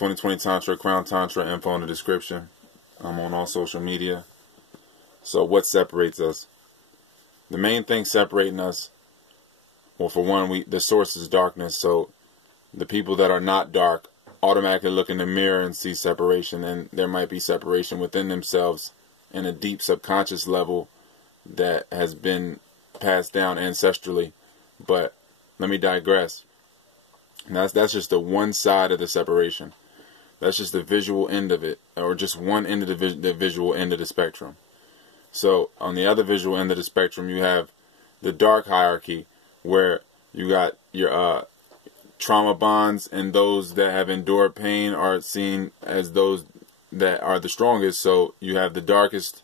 2020 Tantra, Crown Tantra, info in the description. I'm on all social media. So what separates us? The main thing separating us, well, for one, the source is darkness. So the people that are not dark automatically look in the mirror and see separation. And there might be separation within themselves in a deep subconscious level that has been passed down ancestrally. But let me digress. That's just the one side of the separation. That's just the visual end of it, or just one end of the visual end of the spectrum. So on the other visual end of the spectrum, you have the dark hierarchy, where you got your trauma bonds, and those that have endured pain are seen as those that are the strongest. So you have the darkest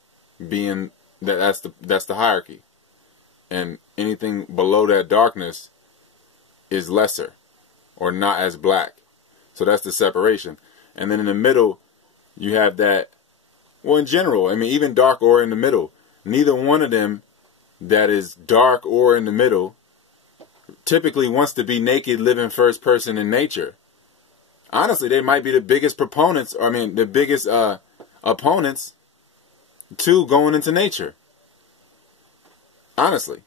being that's the hierarchy, and anything below that darkness is lesser or not as black. So that's the separation. And then in the middle, you have that, well, in general, I mean, even dark or in the middle, neither one of them that is dark or in the middle typically wants to be naked, living first person in nature. Honestly, they might be the biggest proponents, the biggest opponents to going into nature. Honestly,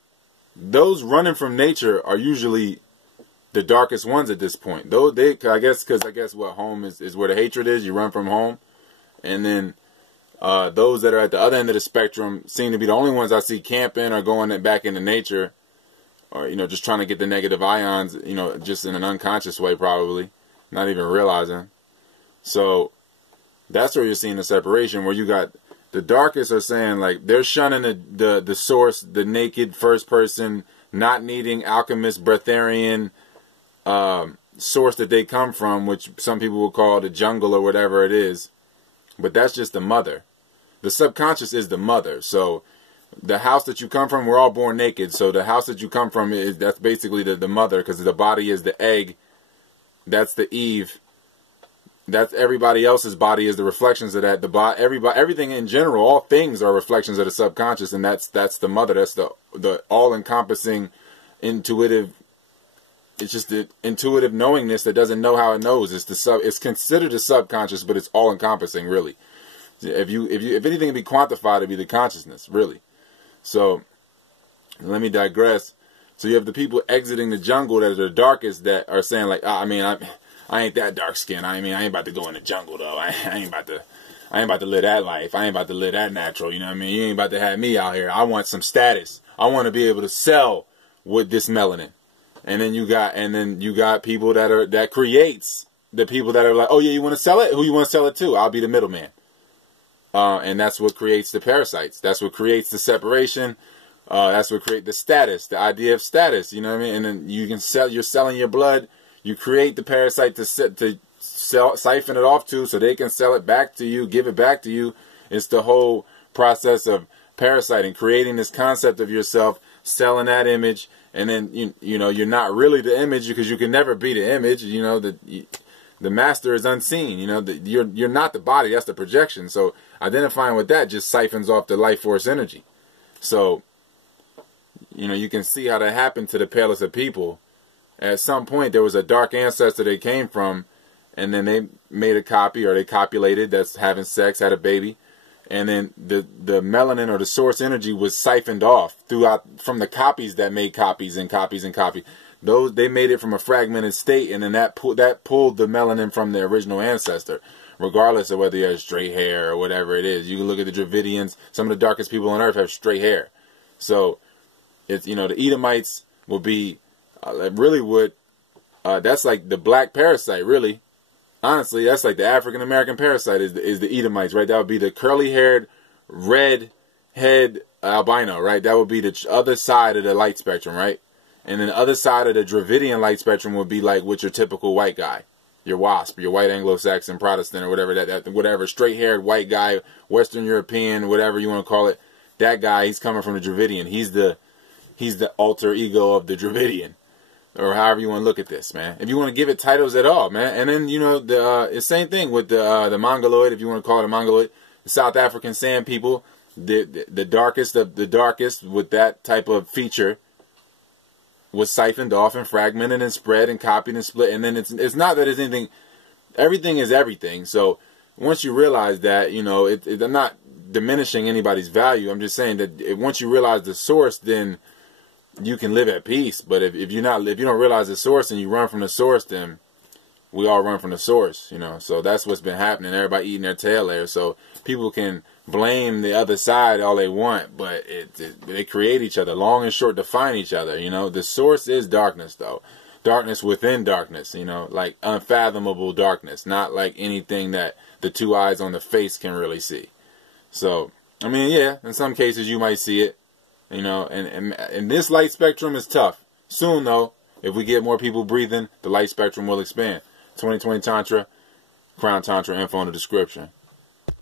those running from nature are usually the darkest ones at this point. Though I guess what home is where the hatred is. You run from home, and then those that are at the other end of the spectrum seem to be the only ones I see camping or going back into nature, or just trying to get the negative ions, just in an unconscious way, probably not even realizing. So that's where you're seeing the separation, where you got the darkest are saying, like, they're shunning the source, the naked first person, not needing alchemist, breatharian source that they come from, which some people will call the jungle or whatever it is. But that's just the mother. The subconscious is the mother. So the house that you come from, we're all born naked. So the house that you come from, that's basically the mother, because the body is the egg. That's the Eve. That's everybody else's body is the reflections of that. Everything in general, all things are reflections of the subconscious, and that's the mother. That's the all-encompassing, intuitive. It's just the intuitive knowingness that doesn't know how it knows. It's considered the subconscious, but it's all-encompassing, really. If anything can be quantified, it'd be the consciousness, really. So let me digress. So you have the people exiting the jungle that are the darkest, that are saying, like, I ain't that dark skinned. I ain't about to go in the jungle though. I ain't about to live that life. I ain't about to live that natural. You know what I mean? You ain't about to have me out here. I want some status. I want to be able to sell with this melanin. And then you got people that creates the people that are like, oh yeah, you want to sell it? Who you want to sell it to? I'll be the middleman. And that's what creates the parasites. That's what creates the separation. That's what creates the status, the idea of status. You know what I mean? And then you're selling your blood. You create the parasite to siphon it off to, so they can sell it back to you, give it back to you. It's the whole process of parasiting, creating this concept of yourself, selling that image, and then you're not really the image, because you can never be the image. The master is unseen. You're not the body. That's the projection. So identifying with that just siphons off the life force energy. So you can see how that happened to the palest of people. At some point, there was a dark ancestor they came from, and then they made a copy, or they copulated, that's having sex, had a baby, and then the melanin or the source energy was siphoned off from the copies that made copies and copies and copies. They made it from a fragmented state, and then that pulled the melanin from the original ancestor, regardless of whether you have straight hair or whatever it is. You can look at the Dravidians. Some of the darkest people on earth have straight hair. So it's the Edomites will be that's like the black parasite, really. Honestly, that's like the African American parasite is the Edomites, right? That would be the curly haired, red head albino, right? That would be the other side of the light spectrum, right? And then the other side of the Dravidian light spectrum would be like with your typical white guy, your WASP, your white Anglo-Saxon Protestant, or whatever whatever straight haired white guy, Western European, whatever you want to call it. That guy, he's coming from the Dravidian. He's the alter ego of the Dravidian. Or however you want to look at this, man. If you want to give it titles at all, man. And then, the same thing with the Mongoloid, if you want to call it a Mongoloid. The South African Sand people, the darkest of the darkest with that type of feature was siphoned off and fragmented and spread and copied and split. And then it's not that there's anything everything is everything. So once you realize that, you know, I'm not diminishing anybody's value. I'm just saying that once you realize the source, then you can live at peace. But if you don't realize the source and you run from the source, then we all run from the source, you know. So that's what's been happening. Everybody eating their tail there. So people can blame the other side all they want, but they create each other. Long and short define each other, you know. The source is darkness, though. Darkness within darkness, you know, like unfathomable darkness, not like anything that the two eyes on the face can really see. So, I mean, yeah, in some cases you might see it, you know, and this light spectrum is tough. Soon, though, if we get more people breathing, the light spectrum will expand. 2020 Tantra, Crown Tantra, info in the description.